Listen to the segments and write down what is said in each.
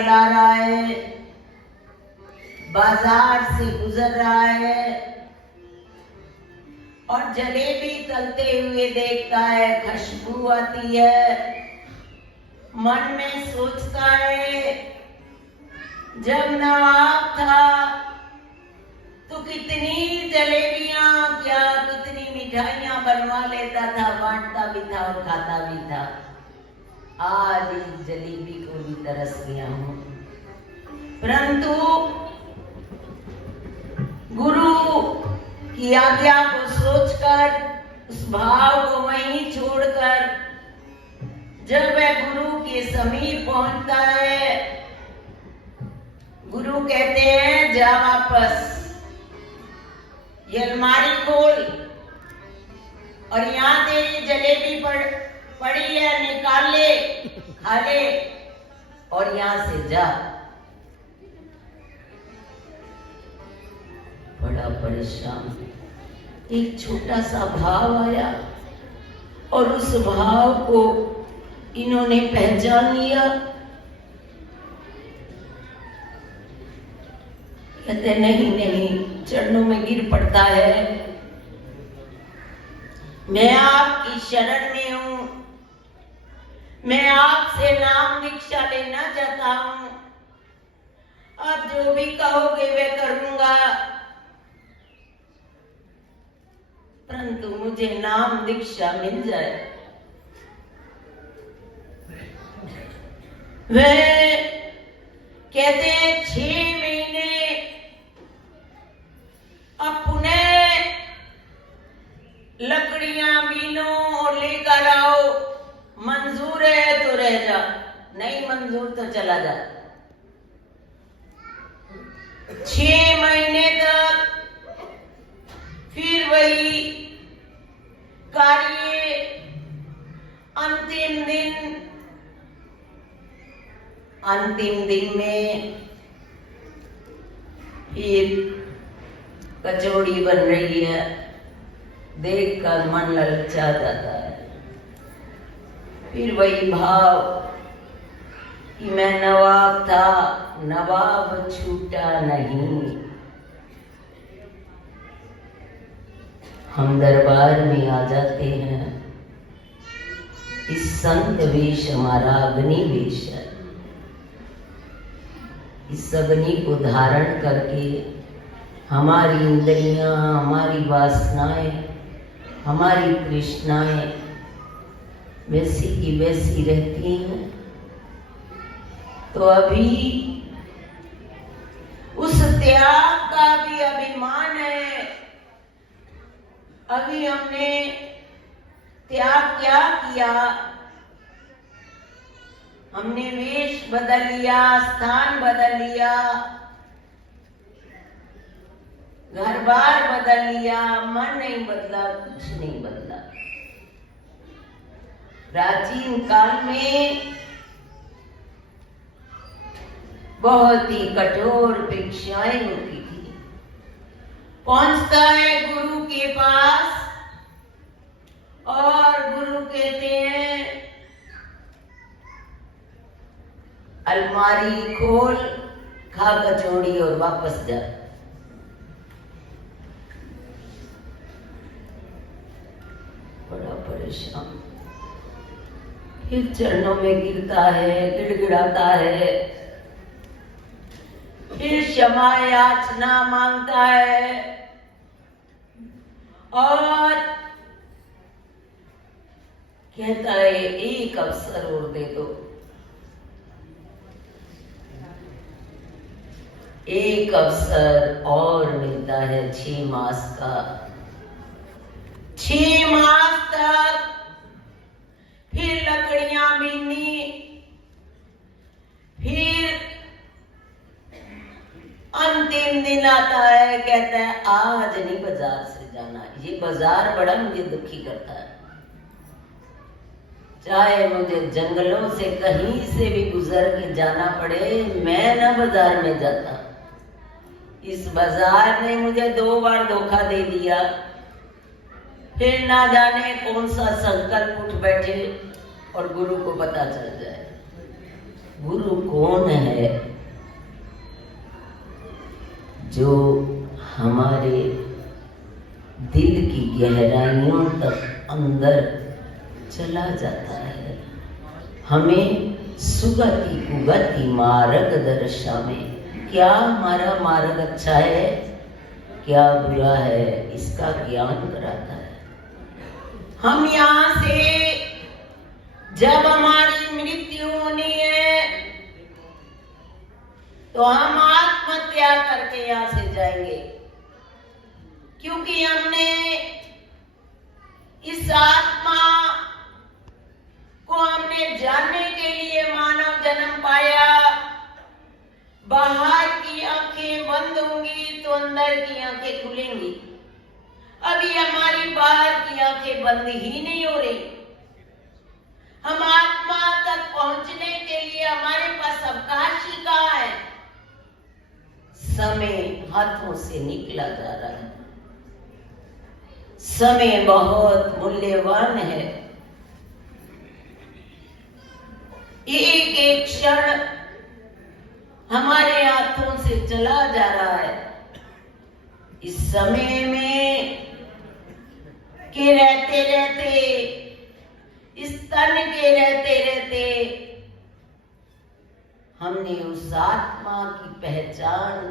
ला रहा है, बाजार से गुजर रहा है और जलेबी तलते हुए देखता है, खुशबू आती है। मन में सोचता है जब नवाब था तो कितनी जलेबियां, क्या कितनी मिठाइयां बनवा लेता था, बांटता भी था और खाता भी था। आज इस जलेबी को भी तरस गया हूं, परंतु गुरु की आज्ञा को सोचकर, उस भाव को वहीं छोड़कर जब वह गुरु के समीप पहुंचता है, गुरु कहते हैं जा वापस, ये अलमारी खोल और यहाँ तेरी जलेबी पड़ी है, निकाल ले, खा ले और यहाँ से जा। बड़ा परेशान, एक छोटा सा भाव आया और उस भाव को इन्होंने पहचान लिया। कहते नहीं नहीं, चरणों में गिर पड़ता है, मैं आपकी शरण में हूं, मैं आपसे नाम दीक्षा लेना चाहता हूं, आप जो भी कहोगे वह करूंगा, परंतु मुझे नाम दीक्षा मिल जाए। वह कहते हैं 6 महीने अब पुनः लकड़ियां बीनो और लेकर आओ, मंजूर है तो रह जा, नहीं मंजूर तो चला जा। 6 महीने तक फिर वही कार्य। अंतिम दिन में फिर कचौड़ी बन रही है, देखकर मन ललचा जाता है। फिर वही भाव कि मैं नवाब था, नवाब छूटा नहीं। हम दरबार में आ जाते हैं, इस संत वेश हमारा अग्नि वेश है। इस अग्नि को धारण करके हमारी इंद्रियां, हमारी वासनाएं, हमारी तृष्णाएं वैसी की वैसी रहती हैं। तो अभी उस त्याग का भी अभिमान है। अभी हमने त्याग क्या किया, हमने वेश बदल लिया, स्थान बदल लिया, घर बार बदल लिया, मन नहीं बदला, कुछ नहीं बदला। प्राचीन काल में बहुत ही कठोर परीक्षाएं होती थी। पहुंचता है गुरु के पास और गुरु कहते हैं अलमारी खोल, खा कचौड़ी और वापस जा। बड़ा परेशान, फिर चरणों में गिरता है, गिड़गिड़ाता है, फिर क्षमा याचना मांगता है और कहता है एक अवसर और दे दो, एक अवसर और मिलता है 6 मास का। 6 मास तक फिर लकड़ियां बीनी, फिर अंतिम दिन आता है, कहता है आज नहीं बाजार से जाना। ये बाजार बड़ा मुझे दुखी करता है, चाहे मुझे जंगलों से कहीं से भी गुजर के जाना पड़े, मैं ना बाजार में जाता। इस बाजार ने मुझे 2 बार धोखा दे दिया, फिर ना जाने कौन सा संकल्प उठ बैठे और गुरु को पता चल जाए। गुरु कौन है जो हमारे दिल की गहराइयों तक अंदर चला जाता है, हमें सुगति कुगति मार्ग दर्शावे। क्या हमारा मार्ग अच्छा है, क्या बुरा है, इसका ज्ञान कराता है। हम यहाँ से जब हमारी मृत्यु होनी है तो हम आत्महत्या करके यहाँ से जाएंगे, क्योंकि हमने इस आत्मा को हमने जानने के लिए मानव जन्म पाया। बाहर की आंखें बंद होंगी तो अंदर की आंखें खुलेंगी। अभी हमारी बाहर की आंखें बंद ही नहीं हो रही। हम आत्मा तक पहुंचने के लिए हमारे पास अवकाश ही कहाँ है। समय हाथों से निकला जा रहा है। समय बहुत मूल्यवान है। एक एक क्षण हमारे हाथों से चला जा रहा है। इस समय में के रहते रहते, इस तन के रहते रहते हमने उस आत्मा की पहचान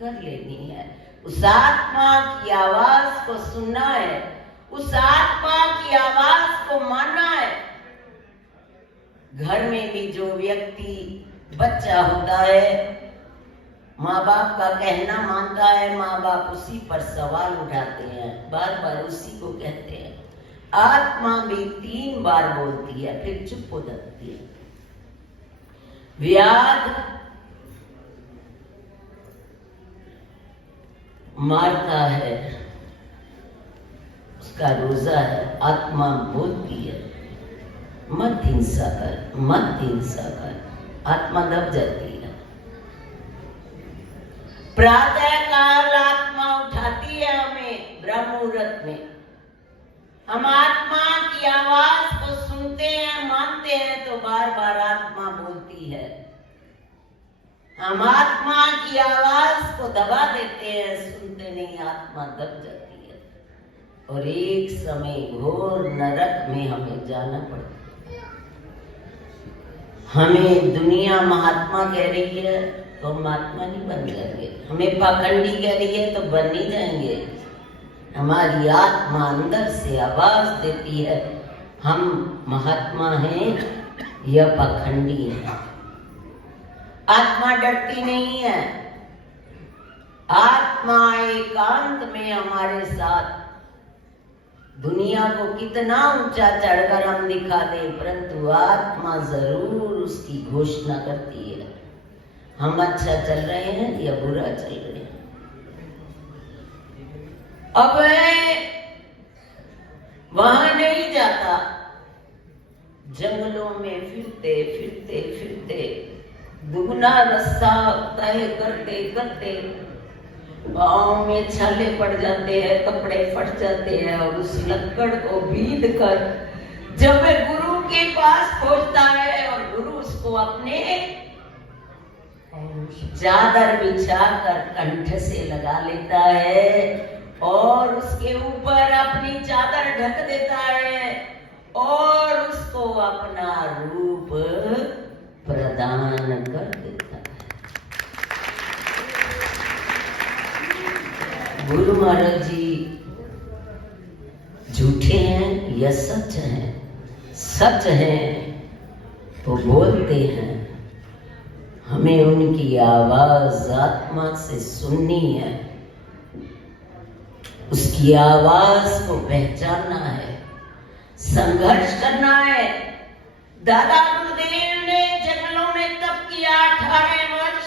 कर लेनी है। उस आत्मा की आवाज को सुनना है, उस आत्मा की आवाज को मानना है। घर में भी जो व्यक्ति बच्चा होता है, माँ बाप का कहना मानता है, माँ बाप उसी पर सवाल उठाते हैं, बार बार उसी को कहते हैं। आत्मा भी 3 बार बोलती है, फिर चुप हो जाती है। व्याध मारता है, उसका रोजा है, आत्मा बोलती है मत हिंसा कर, मत हिंसा कर, आत्मा दब जाती है। प्रातः काल आत्मा उठाती है हमें ब्रह्म मुहूर्त में। हम आत्मा की आवाज को सुनते हैं, मानते हैं तो बार बार आत्मा बोलती है। हम आत्मा की आवाज को दबा देते हैं, सुनते नहीं, आत्मा दब जाती है और एक समय घोर नरक में हमें जाना पड़ता है। हमें दुनिया महात्मा कह रही है तो हम महात्मा नहीं बन जाएंगे। हमें पाखंडी कह रही है तो बन नहीं जाएंगे। हमारी आत्मा अंदर से आवाज देती है, हम महात्मा हैं या पाखंडी हैं। आत्मा डरती नहीं है। आत्मा एकांत में हमारे साथ, दुनिया को कितना ऊंचा चढ़कर हम दिखा दें, परंतु आत्मा जरूर उसकी घोषणा करती है, हम अच्छा चल रहे हैं या बुरा चल रहे हैं। अब वहां नहीं जाता। जंगलों में फिरते फिरते फिरते दुगना रास्ता तय करते करते पाँव में छाले पड़ जाते हैं, कपड़े फट जाते हैं और उस लक्कड़ को बीध कर जब वह गुरु के पास पहुंचता है और गुरु उसको अपने चादर बिछाकर कंठ से लगा लेता है और उसके ऊपर अपनी चादर ढक देता है और उसको अपना रूप प्रदान कर देता है। गुरु महाराज जी झूठे हैं या सच हैं? सच हैं तो बोलते हैं। हमें उनकी आवाज आत्मा से सुननी है, उसकी आवाज को पहचानना है, संघर्ष करना है। दादा गुरुदेव ने जंगलों में तप किया 18 वर्ष,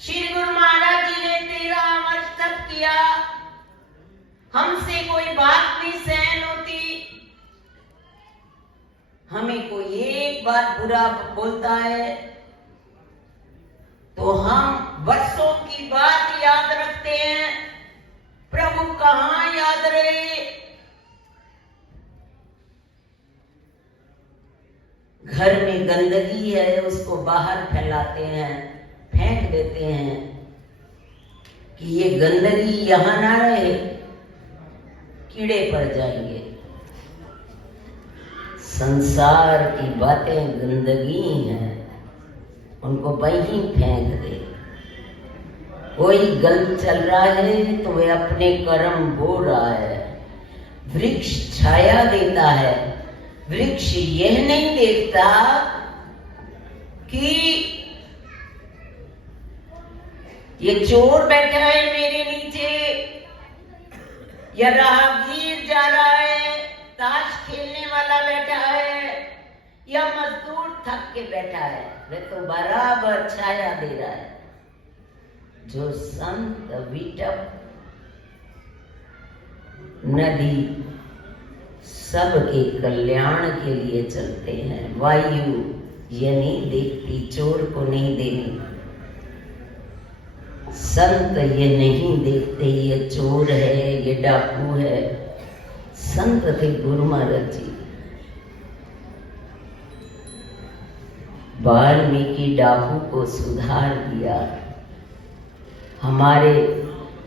श्री गुरु महाराज जी ने 13 वर्ष तप किया। हमसे कोई बात नहीं सहन होती। हमें कोई एक बात बुरा बोलता है तो हम वर्षों की बात याद रखते हैं। प्रभु कहाँ याद रहे। घर में गंदगी है उसको बाहर फैलाते हैं, फेंक देते हैं कि ये गंदगी यहां ना रहे, कीड़े पड़ जाएंगे। संसार की बातें गंदगी हैं, उनको वहीं फेंक दे। कोई गलत चल रहा है तो वे अपने कर्म बो रहा है। वृक्ष छाया देता है, वृक्ष यह नहीं देखता कि ये चोर बैठा है मेरे नीचे, या राहगीर जा रहा है, ताश खेलने वाला बैठा है, या मजदूर थक के बैठा है। वे तो बराबर छाया दे रहा है। जो संत विटप नदी सबके कल्याण के लिए चलते हैं। वायु ये नहीं देखती, चोर को नहीं देनी। संत ये नहीं देखते ये चोर है, ये डाकू है। संत थे गुरु महाराज जी। वाल्मीकि डाकू को सुधार दिया। हमारे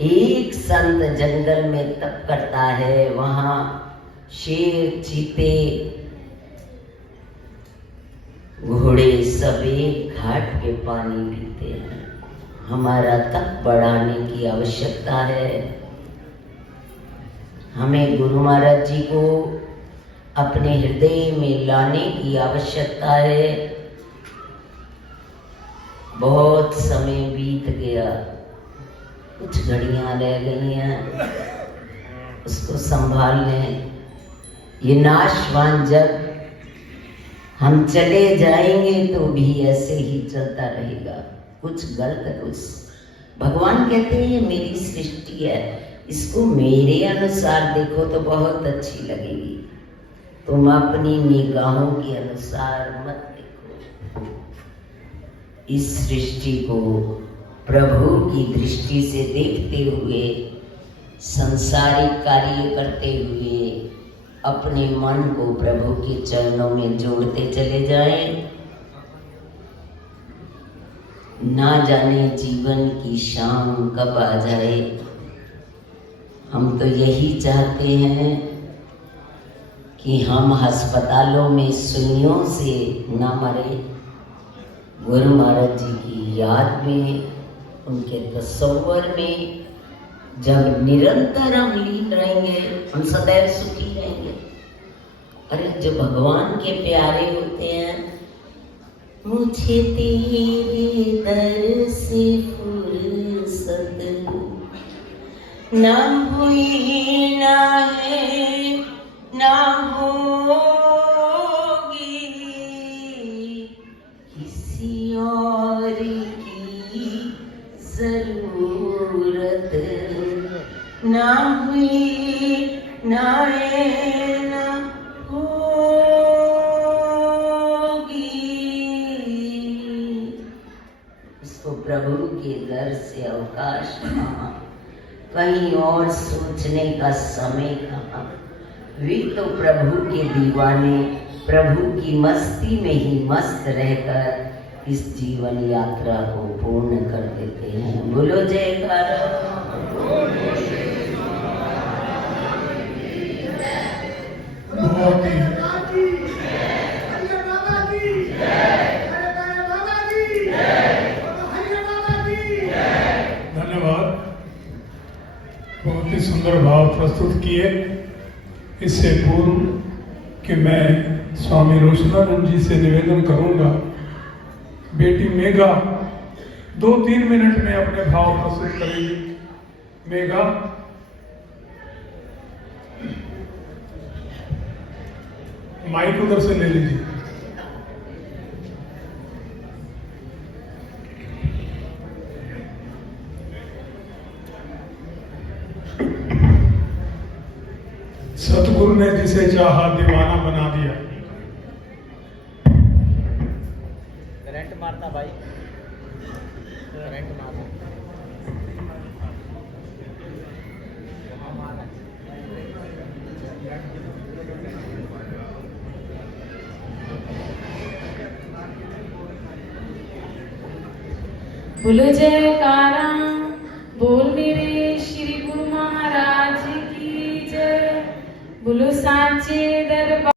एक संत जंगल में तप करता है, वहां शेर, चीते, घोड़े सब एक घाट के पानी पीते हैं। हमारा तप बढ़ाने की आवश्यकता है। हमें गुरु महाराज जी को अपने हृदय में लाने की आवश्यकता है। बहुत समय बीत गया, कुछ घड़ियां रह गई हैं, उसको संभाल लें। ये नाशवान जग, हम चले जाएंगे तो भी ऐसे ही चलता रहेगा। कुछ गलत, कुछ भगवान कहते हैं ये मेरी सृष्टि है, इसको मेरे अनुसार देखो तो बहुत अच्छी लगेगी। तुम अपनी निगाहों के अनुसार मत देखो। इस सृष्टि को प्रभु की दृष्टि से देखते हुए, संसारिक कार्य करते हुए अपने मन को प्रभु के चरणों में जोड़ते चले जाएं। ना जाने जीवन की शाम कब आ जाए। हम तो यही चाहते हैं कि हम अस्पतालों में सुइयों से ना मरे। गुरु महाराज जी की याद में, उनके तस्वर में जब निरंतर हम लीन रहेंगे, हम सदैव सुखी रहेंगे। अरे जो भगवान के प्यारे होते हैं, मुझे तेरे दर से फुर्सत ना हुई, ना है, ना होगी, किसी और की जरूरत ना हुई, ना है, ना प्रभु के दर से अवकाश कहाँ, कहीं और सोचने का समय कहाँ। वे तो प्रभु के दीवाने, प्रभु की मस्ती में ही मस्त रहकर इस जीवन यात्रा को पूर्ण कर देते हैं। बोलो जयकारा। बहुत ही सुंदर भाव प्रस्तुत किए। इससे पूर्व कि मैं स्वामी रोशनानंद जी से निवेदन करूंगा, बेटी मेघा 2-3 मिनट में अपने भाव प्रस्तुत करेगी। मेघा, माइक उधर से ले लीजिए। सतगुरु ने जिसे चाहा दीवाना बना दिया। करंट मारता भाई, करंट मारता। बोलो जयकारा, बोल मेरे श्री गुरु महाराज की जय। बोलो साचे दरबार।